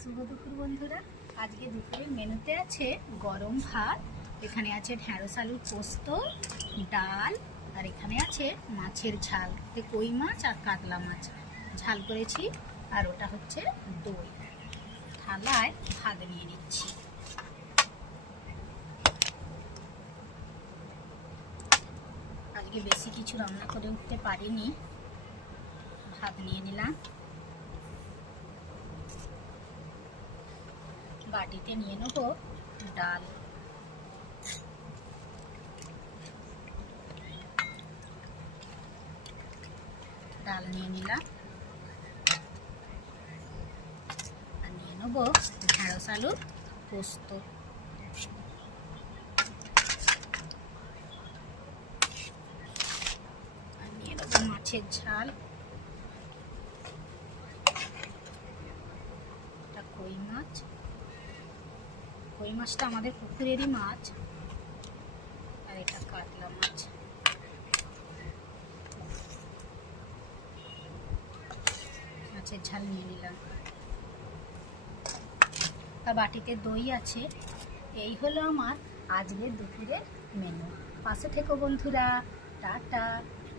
শুভ দুপুর বন্ধুরা। আজকে দুপুরের মেনুতে আছে গরম ভাত, এখানে আছে ঢেঁড়স আলুর পোস্ত, ডাল, আর এখানে আছে মাছের ঝাল, কই মাছ আর কাতলা মাছ ঝাল করেছি, আর ওটা হচ্ছে দই। থালায় ভাত নিয়ে নিচ্ছি। আজকে বেশি কিছু রান্না করে উঠতে পারিনি, ভাত নিয়ে নিলাম। বাটিতে নিয়ে নেব ডাল, ডাল নিয়ে নিলাম। আর নিয়ে নেব ঢেঁড়স আলুর পোস্ত, আর নিয়ে নেব মাছের ঝাল, এটা কই মাছ, কই মাছটা আমাদের পুকুরেরই মাছ, আর এটা কাতলা মাছ। মাছের ঝাল নিয়ে নিলাম, আর বাটিতে দই আছে। এই হলো আমার আজকের দুপুরের মেনু। পাশে থেকো বন্ধুরা, টাটা।